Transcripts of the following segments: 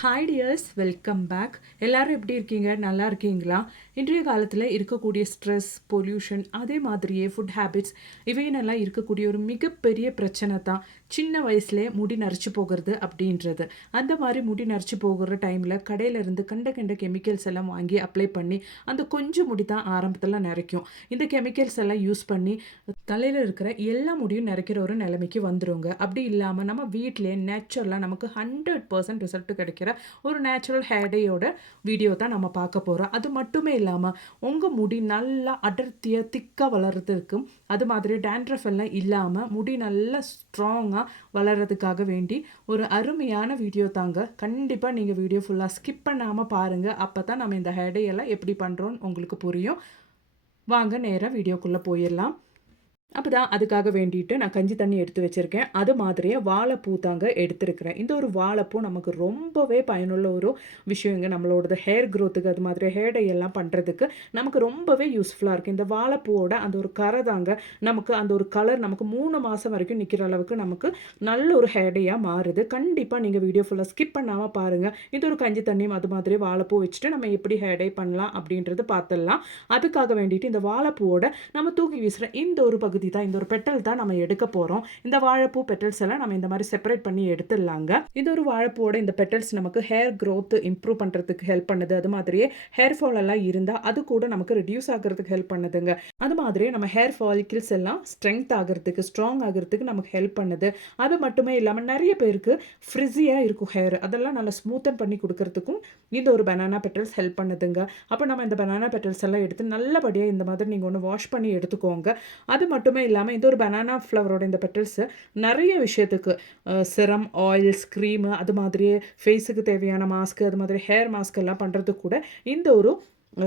Hi tears, welcome back. எல்லாரும் எப்படி இருக்கீங்க? நல்லா இருக்கீங்களா? இன்றைய காலத்தில் இருக்கக்கூடிய ஸ்ட்ரெஸ், பொல்யூஷன், அதே மாதிரியே ஃபுட் ஹேபிட்ஸ் இவையெல்லாம் இருக்கக்கூடிய ஒரு மிகப்பெரிய பிரச்சனை தான் சின்ன வயசுலேயே முடி நரைச்சி போகிறது அப்படின்றது. அந்த மாதிரி முடி நரைச்சி போகிற டைமில் கடையிலேருந்து கண்ட கண்ட கெமிக்கல்ஸ் எல்லாம் வாங்கி அப்ளை பண்ணி அந்த கொஞ்சம் முடி தான் ஆரம்பத்தில் நரைக்கும். இந்த கெமிக்கல்ஸ் எல்லாம் யூஸ் பண்ணி தலையில் இருக்கிற எல்லா முடியும் நிறைக்கிற ஒரு நிலைமைக்கு வந்துடுங்க. அப்படி இல்லாமல் நம்ம வீட்டிலே நேச்சுரலாக நமக்கு 100% ரிசல்ட் கிடைக்கிற ஒரு நேச்சுரல் ஹேர்டையோட வீடியோ தான் நம்ம பார்க்க போகிறோம். அது மட்டுமே இல்லாமல் உங்கள் முடி நல்லா அடர்த்தியாக திக்காக வளர்கிறதுக்கும் அது மாதிரி டேண்ட்ரஃப் எல்லாம் இல்லாமல் முடி நல்லா ஸ்ட்ராங்காக வளர்கிறதுக்காக வேண்டி ஒரு அருமையான வீடியோ தாங்க. கண்டிப்பாக நீங்கள் வீடியோ ஃபுல்லாக ஸ்கிப் பண்ணாமல் பாருங்கள். அப்போ தான் நம்ம இந்த ஹேர்டையெல்லாம் எப்படி பண்ணுறோன்னு உங்களுக்கு புரியும். வாங்க நேராக வீடியோக்குள்ளே போயிடலாம். அப்போ தான் அதுக்காக வேண்டிட்டு நான் கஞ்சி தண்ணி எடுத்து வச்சுருக்கேன். அது மாதிரியே வாழைப்பூ தாங்க எடுத்துருக்கிறேன். இந்த ஒரு வாழைப்பூ நமக்கு ரொம்பவே பயனுள்ள ஒரு விஷயங்க. நம்மளோட ஹேர் க்ரோத்துக்கு அது மாதிரி ஹேர் டை எல்லாம் பண்ணுறதுக்கு நமக்கு ரொம்பவே யூஸ்ஃபுல்லாக இருக்குது. இந்த வாழைப்பூவோட அந்த ஒரு கரை தாங்க நமக்கு அந்த ஒரு கலர் நமக்கு 3 மாதம் வரைக்கும் நிற்கிற அளவுக்கு நமக்கு நல்ல ஒரு ஹேர் டையாக மாறுது. கண்டிப்பாக நீங்கள் வீடியோ ஃபுல்லாக ஸ்கிப் பண்ணாமல் பாருங்கள். இந்த ஒரு கஞ்சி தண்ணியும் அது மாதிரி வாழைப்பூ வச்சுட்டு நம்ம எப்படி ஹேர் டை பண்ணலாம் அப்படின்றது பார்த்துடலாம். அதுக்காக வேண்டிட்டு இந்த வாழைப்பூவோட நம்ம தூக்கி வீசுகிற இந்த ஒரு பகுதி தான், இந்த ஒரு பெட்டல் தான் நம்ம எடுக்க போகிறோம். இந்த வாழைப்பூ பெட்டல்ஸ் எல்லாம் நம்ம இந்த மாதிரி செப்பரேட் பண்ணி எடுத்துடலாங்க. இது ஒரு வாழைப்பூவோட இந்த பெட்டல்ஸ் நமக்கு ஹேர் க்ரோத் இம்ப்ரூவ் பண்ணுறதுக்கு ஹெல்ப் பண்ணுது. அது மாதிரியே ஹேர் ஃபால் எல்லாம் இருந்தால் அது கூட நமக்கு ரெடியூஸ் ஆகிறதுக்கு ஹெல்ப் பண்ணுதுங்க. அது மாதிரியே நம்ம ஹேர் ஃபாலிக்கிள்ஸ் எல்லாம் ஸ்ட்ரென்த் ஆகிறதுக்கு, ஸ்ட்ராங் ஆகிறதுக்கு நமக்கு ஹெல்ப் பண்ணுது. அது மட்டுமே இல்லாமல் நிறைய பேருக்கு ஃப்ரிஸியாக இருக்கும் ஹேர், அதெல்லாம் நல்லா ஸ்மூத்தன் பண்ணி கொடுக்கறதுக்கும் இந்த ஒரு பனானா பெட்டல்ஸ் ஹெல்ப் பண்ணுதுங்க. அப்போ நம்ம இந்த பனானா பெட்டல்ஸ் எல்லாம் எடுத்து நல்லபடியாக இந்த மாதிரி நீங்கள் ஒன்று வாஷ் பண்ணி எடுத்துக்கோங்க. அது மட்டுமே இல்லாமல் இந்த ஒரு பனானா ஃப்ளவரோட இந்த பெட்டல்ஸு நிறைய விஷயத்துக்கு சிரம், ஆயில்ஸ், க்ரீமு, அது மாதிரியே ஃபேஸுக்கு தேவையான மாஸ்க்கு, அது மாதிரி ஹேர் மாஸ்க் எல்லாம் பண்ணுறதுக்கு கூட இந்த ஒரு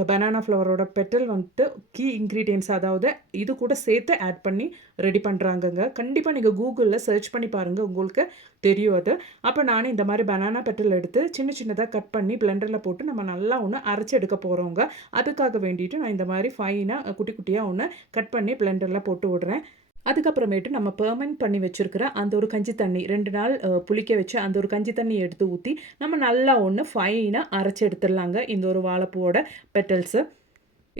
பனானா ஃப்ளவரோட பெட்டல் வந்துட்டு கீ இன்க்ரீடியன்ட்ஸ், அதாவது இது கூட சேர்த்து ஆட் பண்ணி ரெடி பண்ணுறாங்கங்க. கண்டிப்பாக நீங்கள் கூகுளில் சர்ச் பண்ணி பாருங்கள், உங்களுக்கு தெரியும் அது. அப்போ நானும் இந்த மாதிரி பனானா பெட்டல் எடுத்து சின்ன சின்னதாக கட் பண்ணி பிளெண்டரில் போட்டு நம்ம நல்லா ஒன்று அரைச்சி எடுக்க போகிறோங்க. அதுக்காக வேண்டிட்டு நான் இந்த மாதிரி ஃபைனாக குட்டி குட்டியாக ஒன்று கட் பண்ணி பிளெண்டரில் போட்டு விடுறேன். அதுக்கப்புறமேட்டு நம்ம பெர்மெண்ட் பண்ணி வச்சுருக்கிற அந்த ஒரு கஞ்சி தண்ணி 2 நாள் புளிக்க வச்சு அந்த ஒரு கஞ்சி தண்ணி எடுத்து ஊற்றி நம்ம நல்லா ஒன்று ஃபைனாக அரைச்சி எடுத்துடலாங்க இந்த ஒரு வாழைப்பூவோட பெட்டல்ஸு.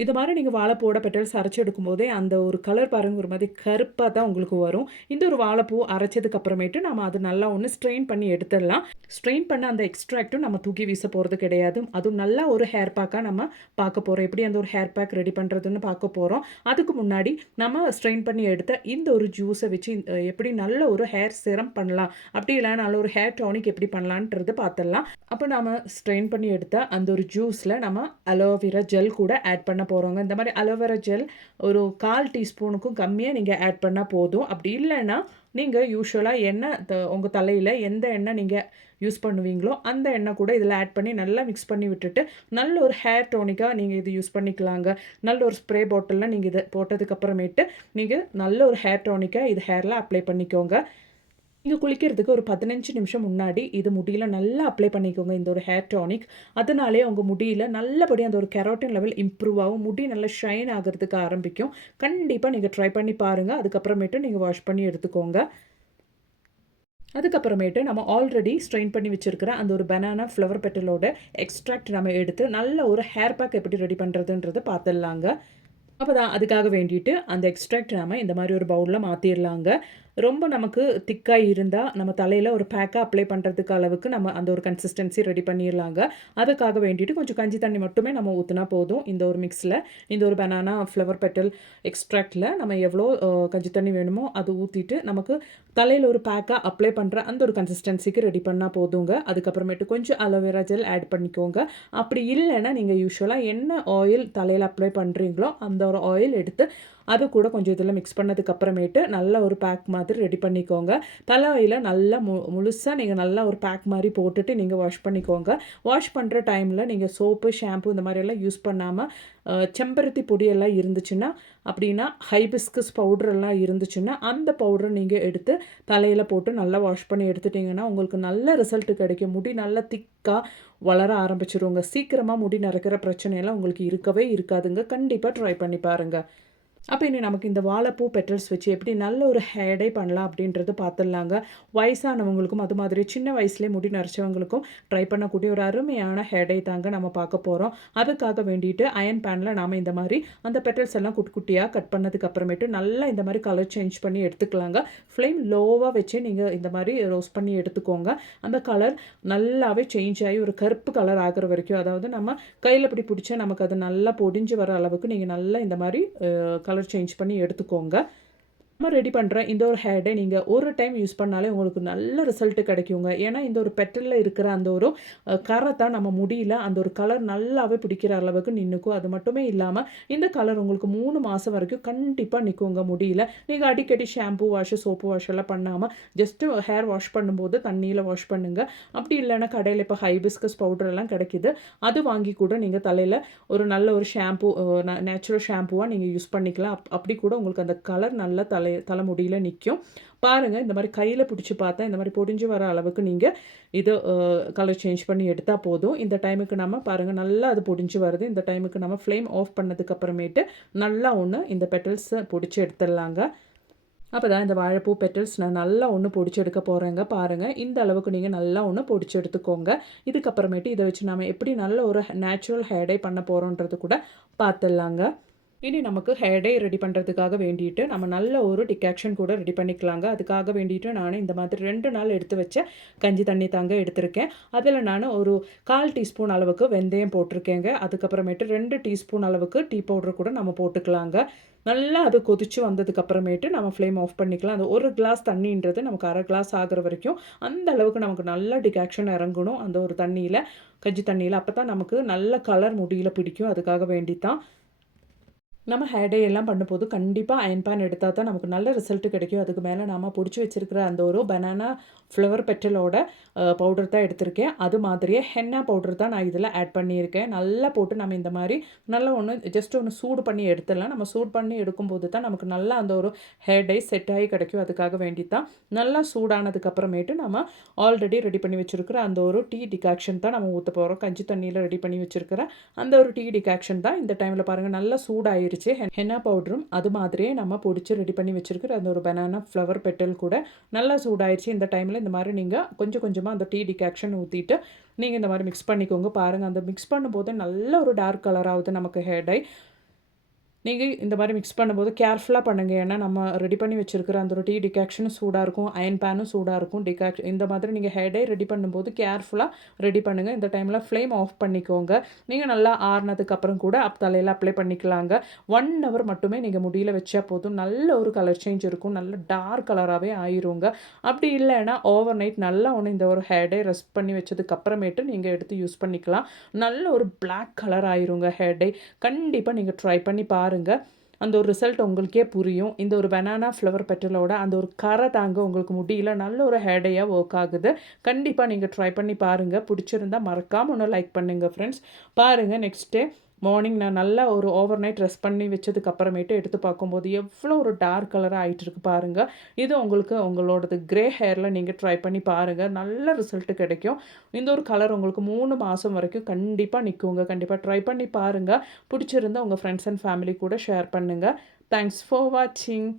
இது மாதிரி நீங்கள் வாழைப்பூவோட பெட்டல்ஸ் அரைச்சி எடுக்கும்போதே அந்த ஒரு கலர் பாருங்கள், ஒரு மாதிரி கருப்பாக தான் உங்களுக்கு வரும். இந்த ஒரு வாழைப்பூ அரைச்சதுக்கு அப்புறமேட்டு நம்ம அது நல்லா ஒன்று ஸ்ட்ரெயின் பண்ணி எடுத்துடலாம். ஸ்ட்ரெயின் பண்ண அந்த எக்ஸ்ட்ராக்ட்டும் நம்ம தூக்கி வீச போகிறது கிடையாது. அதுவும் நல்லா ஒரு ஹேர் பேக்காக நம்ம பார்க்க போகிறோம். எப்படி அந்த ஒரு ஹேர் பேக் ரெடி பண்ணுறதுன்னு பார்க்க போகிறோம். அதுக்கு முன்னாடி நம்ம ஸ்ட்ரெயின் பண்ணி எடுத்த இந்த ஒரு ஜூஸை வச்சு எப்படி நல்ல ஒரு ஹேர் சிரம் பண்ணலாம், அப்படி இல்லை நல்ல ஒரு ஹேர் டானிக் எப்படி பண்ணலான்றது பார்த்துடலாம். அப்போ நம்ம ஸ்ட்ரெயின் பண்ணி எடுத்த அந்த ஒரு ஜூஸில் நம்ம அலோவேரா ஜெல் கூட ஆட் பண்ண போகிறோங்க. இந்த மாதிரி அலோவேரா ஜெல் ஒரு 1/4 டீஸ்பூனுக்கும் கம்மியாக நீங்கள் ஆட் பண்ணால் போதும். அப்படி இல்லைன்னா நீங்கள் யூஸ்வலாக எண்ணெய் உங்கள் தலையில் எந்த எண்ணெய் நீங்கள் யூஸ் பண்ணுவீங்களோ அந்த எண்ணெய் கூட இதில் ஆட் பண்ணி நல்லா மிக்ஸ் பண்ணி விட்டுட்டு நல்ல ஒரு ஹேர் டோனிக்காக நீங்கள் இது யூஸ் பண்ணிக்கலாங்க. நல்ல ஒரு ஸ்ப்ரே பாட்டிலில் நீங்கள் இதை போட்டதுக்கப்புறமேட்டு நீங்கள் நல்ல ஒரு ஹேர் டோனிக்காக இது ஹேரில் அப்ளை பண்ணிக்கோங்க. நீங்கள் குளிக்கிறதுக்கு ஒரு 15 நிமிஷம் முன்னாடி இது முடியில் நல்லா அப்ளை பண்ணிக்கோங்க இந்த ஒரு ஹேர் டானிக். அதனாலே உங்கள் முடியில் நல்லபடி அந்த ஒரு கெரோட்டின் லெவல் இம்ப்ரூவ் ஆகும், முடி நல்லா ஷைன் ஆகிறதுக்கு ஆரம்பிக்கும். கண்டிப்பாக நீங்கள் ட்ரை பண்ணி பாருங்கள். அதுக்கப்புறமேட்டு நீங்கள் வாஷ் பண்ணி எடுத்துக்கோங்க. அதுக்கப்புறமேட்டு நம்ம ஆல்ரெடி ஸ்ட்ரெயின் பண்ணி வச்சுருக்கிற அந்த ஒரு பனானா ஃப்ளவர் பெட்டலோட எக்ஸ்ட்ராக்ட் நம்ம எடுத்து நல்ல ஒரு ஹேர் பேக் எப்படி ரெடி பண்ணுறதுன்றதை பார்த்துடலாங்க. அப்போ தான் அதுக்காக வேண்டிட்டு அந்த எக்ஸ்ட்ராக்ட் நம்ம இந்த மாதிரி ஒரு பவுலில் மாற்றிடலாங்க. ரொம்ப நமக்கு திக்காக இருந்தால் நம்ம தலையில் ஒரு பேக்காக அப்ளை பண்ணுறதுக்கு அளவுக்கு நம்ம அந்த ஒரு கன்சிஸ்டன்சி ரெடி பண்ணிடலாங்க. அதுக்காக வேண்டிட்டு கொஞ்சம் கஞ்சி தண்ணி மட்டுமே நம்ம ஊற்றினா போதும். இந்த ஒரு மிக்ஸில் இந்த ஒரு பனானா ஃப்ளவர் பெட்டல் எக்ஸ்ட்ராக்டில் நம்ம எவ்வளோ கஞ்சி தண்ணி வேணுமோ அது ஊற்றிட்டு நமக்கு தலையில் ஒரு பேக்காக அப்ளை பண்ணுற அந்த ஒரு கன்சிஸ்டன்சிக்கு ரெடி பண்ணால் போதுங்க. அதுக்கப்புறமேட்டு கொஞ்சம் அலோவேரா ஜெல் ஆட் பண்ணிக்கோங்க. அப்படி இல்லைன்னா நீங்கள் யூஸ்வலாக என்ன ஆயில் தலையில் அப்ளை பண்ணுறீங்களோ அந்த ஒரு ஆயில் எடுத்து அது கூட கொஞ்சம் இதில் மிக்ஸ் பண்ணதுக்கப்புறமேட்டு நல்ல ஒரு பேக் மாதிரி ரெடி பண்ணிக்கோங்க. தலையில் நல்லா முழுசாக நீங்கள் நல்லா ஒரு பேக் மாதிரி போட்டுட்டு நீங்கள் வாஷ் பண்ணிக்கோங்க. வாஷ் பண்ணுற டைமில் நீங்கள் சோப்பு, ஷாம்பு இந்த மாதிரியெல்லாம் யூஸ் பண்ணாமல் செம்பருத்தி பொடியெல்லாம் இருந்துச்சுன்னா, அப்படின்னா ஹைபிஸ்கஸ் பவுடரெல்லாம் இருந்துச்சுன்னா அந்த பவுடரை நீங்கள் எடுத்து தலையில் போட்டு நல்லா வாஷ் பண்ணி எடுத்துட்டிங்கன்னா உங்களுக்கு நல்ல ரிசல்ட் கிடைக்கும். முடி நல்லா திக்காக வளர ஆரம்பிச்சிருங்க. சீக்கிரமாக முடி நரைக்கிற பிரச்சனையெல்லாம் உங்களுக்கு இருக்கவே இருக்காதுங்க. கண்டிப்பாக ட்ரை பண்ணி பாருங்கள். அப்போ இனி நமக்கு இந்த வாழைப்பூ பெட்டல்ஸ் வச்சு எப்படி நல்ல ஒரு ஹேர் டை பண்ணலாம் அப்படின்றது பார்த்துடலாங்க. வயசானவங்களுக்கும் அது மாதிரி சின்ன வயசுலேயே முடி நரைச்சவங்களுக்கும் ட்ரை பண்ணக்கூடிய ஒரு அருமையான ஹேர் டை தாங்க நம்ம பார்க்க போகிறோம். அதுக்காக வேண்டிட்டு அயன் பேனில் நாம் இந்த மாதிரி அந்த பெட்டல்ஸ் எல்லாம் குட்டி குட்டியாக கட் பண்ணதுக்கு அப்புறமேட்டு நல்லா இந்த மாதிரி கலர் சேஞ்ச் பண்ணி எடுத்துக்கலாங்க. ஃப்ளேம் லோவாக வச்சு நீங்கள் இந்த மாதிரி ரோஸ்ட் பண்ணி எடுத்துக்கோங்க. அந்த கலர் நல்லாவே சேஞ்ச் ஆகி ஒரு கருப்பு கலர் ஆகிற வரைக்கும், அதாவது நம்ம கையில் இப்படி பிடிச்சா நமக்கு அது நல்லா பொடிஞ்சு வர அளவுக்கு நீங்கள் நல்லா இந்த மாதிரி கலர் சேஞ்ச் பண்ணி எடுத்துக்கோங்க. நம்ம ரெடி பண்ணுற இந்த ஒரு ஹேர் டை நீங்கள் ஒரு டைம் யூஸ் பண்ணாலே உங்களுக்கு நல்ல ரிசல்ட்டு கிடைக்குங்க. ஏன்னா இந்த ஒரு பெட்டலில் இருக்கிற அந்த ஒரு கரை தான் நம்ம முடியல அந்த ஒரு கலர் நல்லாவே பிடிக்கிற அளவுக்கு நின்றுக்கும். அது மட்டுமே இல்லாமல் இந்த கலர் உங்களுக்கு 3 மாதம் வரைக்கும் கண்டிப்பாக நிற்குங்க முடியல. நீங்கள் அடிக்கடி ஷாம்பு வாஷ் சோப்பு வாஷ் எல்லாம் பண்ணாமல் ஜஸ்ட்டு ஹேர் வாஷ் பண்ணும்போது தண்ணியில் வாஷ் பண்ணுங்கள். அப்படி இல்லைன்னா கடையில் இப்போ ஹைபிஸ்கஸ் பவுடர் எல்லாம் கிடைக்கிது, அது வாங்கி கூட நீங்கள் தலையில் ஒரு நல்ல ஒரு ஷாம்பு நேச்சுரல் ஷாம்புவாக நீங்கள் யூஸ் பண்ணிக்கலாம். அப்படி கூட உங்களுக்கு அந்த கலர் நல்ல தலைமுடியில் நிற்கும். பாருங்கள், இந்த மாதிரி கையில் பிடிச்சி பார்த்தா இந்த மாதிரி பொடிஞ்சு வர அளவுக்கு நீங்கள் இது கலர் சேஞ்ச் பண்ணி எடுத்தால் போதும். இந்த டைமுக்கு நம்ம பாருங்கள் நல்லா அது பொடிஞ்சு வருது. இந்த டைமுக்கு நம்ம ஃப்ளேம் ஆஃப் பண்ணதுக்கு அப்புறமேட்டு நல்லா இந்த பெட்டல்ஸ் பொடிச்சு எடுத்துடலாங்க. அப்போ தான் இந்த வாழைப்பூ பெட்டல்ஸ் நான் நல்லா பொடிச்சு எடுக்க போகிறேங்க. பாருங்கள், இந்த அளவுக்கு நீங்கள் நல்லா பொடிச்சு எடுத்துக்கோங்க. இதுக்கப்புறமேட்டு இதை வச்சு நம்ம எப்படி நல்ல ஒரு நேச்சுரல் ஹேர் டை பண்ண போகிறோன்றது கூட பார்த்துடலாங்க. இனி நமக்கு ஹேர் டை ரெடி பண்ணுறதுக்காக வேண்டிட்டு நம்ம நல்ல ஒரு டிகாக்ஷன் கூட ரெடி பண்ணிக்கலாங்க. அதுக்காக வேண்டிட்டு நான் இந்த மாதிரி 2 நாள் எடுத்து வச்ச கஞ்சி தண்ணி தாங்க எடுத்திருக்கேன். அதில் நான் ஒரு 1/4 டீஸ்பூன் அளவுக்கு வெந்தயம் போட்டிருக்கேங்க. அதுக்கப்புறமேட்டு 2 டீஸ்பூன் அளவுக்கு டீ பவுடர் கூட நம்ம போட்டுக்கலாங்க. நல்லா அது கொதிச்சு வந்ததுக்கப்புறமேட்டு நம்ம ஃப்ளேம் ஆஃப் பண்ணிக்கலாம். அந்த ஒரு கிளாஸ் தண்ணின்றது நமக்கு 1/2 கிளாஸ் ஆகிற வரைக்கும் அந்த அளவுக்கு நமக்கு நல்ல டிகாக்ஷன் இறங்கணும் அந்த ஒரு தண்ணியில், கஞ்சி தண்ணியில். அப்போ தான் நமக்கு நல்ல கலர் முடியில் பிடிக்கும். அதுக்காக வேண்டி தான் நம்ம ஹேர் டை எல்லாம் பண்ணும்போது கண்டிப்பாக அயன் பேன் எடுத்தால் தான் நமக்கு நல்ல ரிசல்ட்டு கிடைக்கும். அதுக்கு மேலே நாம் பிடிச்சி வச்சுருக்கிற அந்த ஒரு பனானா ஃப்ளவர் பெட்டலோட பவுடர் தான் எடுத்திருக்கேன். அது மாதிரியே ஹென்னா பவுடர் தான் நான் இதில் ஆட் பண்ணியிருக்கேன். நல்லா போட்டு நம்ம இந்த மாதிரி நல்லா ஜஸ்ட் சூடு பண்ணி எடுத்துடலாம். நம்ம சூடு பண்ணி எடுக்கும்போது தான் நமக்கு நல்லா அந்த ஒரு ஹேர் டை செட் ஆகி கிடைக்கும். அதுக்காக வேண்டி தான் நல்லா சூடானதுக்கப்புறமேட்டு நம்ம ஆல்ரெடி ரெடி பண்ணி வச்சுருக்கிற அந்த ஒரு டீ டிகாக்ஷன் தான் நம்ம ஊற்ற போகிறோம். கஞ்சி தண்ணியில் ரெடி பண்ணி வச்சுருக்கிற அந்த ஒரு டீ டிகாக்ஷன் தான் இந்த டைமில் பாருங்கள் நல்லா சூடாயிருச்சு. ஹென்னா பவுடரும் அது மாதிரியே நம்ம பொடிச்சு ரெடி பண்ணி வச்சுருக்கிற அந்த ஒரு பனானா ஃப்ளவர் பெட்டல் கூட நல்லா சூடாயிருச்சு. இந்த டைமில் இந்த மாதிரி நீங்கள் கொஞ்சம் கொஞ்சமாக அந்த டீ டிகாக்ஷன் ஊற்றிட்டு நீங்கள் இந்த மாதிரி மிக்ஸ் பண்ணிக்கோங்க. பாருங்கள், அந்த மிக்ஸ் பண்ணும்போது நல்ல ஒரு டார்க் கலர் ஆகுது நமக்கு ஹேர் டை. நீங்கள் இந்த மாதிரி மிக்ஸ் பண்ணும்போது கேர்ஃபுல்லாக பண்ணுங்கள். ஏன்னா நம்ம ரெடி பண்ணி வச்சுருக்கிற அந்த ஒரு டீ டிகாக்ஷனும் சூடாக இருக்கும், அயன் பேனும் சூடாக இருக்கும். இந்த மாதிரி நீங்கள் ஹேர் டை ரெடி பண்ணும்போது கேர்ஃபுல்லாக ரெடி பண்ணுங்கள். இந்த டைமில் ஃப்ளேம் ஆஃப் பண்ணிக்கோங்க. நீங்கள் நல்லா ஆறுனதுக்கப்புறம் கூட தலையில் அப்ளை பண்ணிக்கலாங்க. 1 ஹவர் மட்டுமே நீங்கள் முடியல வச்சா போதும். நல்ல ஒரு கலர் சேஞ்ச் இருக்கும், நல்ல டார்க் கலராகவே ஆயிருங்க. அப்படி இல்லைன்னா ஓவர் நைட் நல்லா இந்த ஒரு ஹேர் டை ரெஸ்ட் பண்ணி வச்சதுக்கப்புறமேட்டு நீங்கள் எடுத்து யூஸ் பண்ணிக்கலாம். நல்ல ஒரு பிளாக் கலர் ஆயிருங்க ஹேர் டை. கண்டிப்பாக நீங்கள் ட்ரை பண்ணி பாருங்கள். அந்த ஒரு ரிசல்ட் உங்களுக்கே புரியும். இந்த ஒரு பனானா ஃப்ளவர் பெட்டலோட அந்த ஒரு கரை தாங்க உங்களுக்கு முடியல நல்ல ஒரு ஹேர் டையாக ஒர்க் ஆகுது. கண்டிப்பாக நீங்கள் ட்ரை பண்ணி பாருங்கள். பிடிச்சிருந்தா மறக்காமல் லைக் பண்ணுங்கள் ஃப்ரெண்ட்ஸ். பாருங்கள், நெக்ஸ்ட் டே மார்னிங் நான் நல்லா ஒரு ஓவர் நைட் ரெஸ்ட் பண்ணி வச்சதுக்கப்புறமேட்டு எடுத்து பார்க்கும்போது எவ்வளோ ஒரு டார்க் கலராக ஆகிட்டுருக்கு பாருங்கள். இது உங்களோடது க்ரே ஹேரில் நீங்கள் ட்ரை பண்ணி பாருங்கள், நல்ல ரிசல்ட்டு கிடைக்கும். இந்த ஒரு கலர் உங்களுக்கு 3 மாதம் வரைக்கும் கண்டிப்பாக நிற்குங்க. கண்டிப்பாக ட்ரை பண்ணி பாருங்கள். பிடிச்சிருந்தா உங்கள் ஃப்ரெண்ட்ஸ் அண்ட் ஃபேமிலி கூட ஷேர் பண்ணுங்கள். தேங்க்ஸ் ஃபார் வாட்சிங்.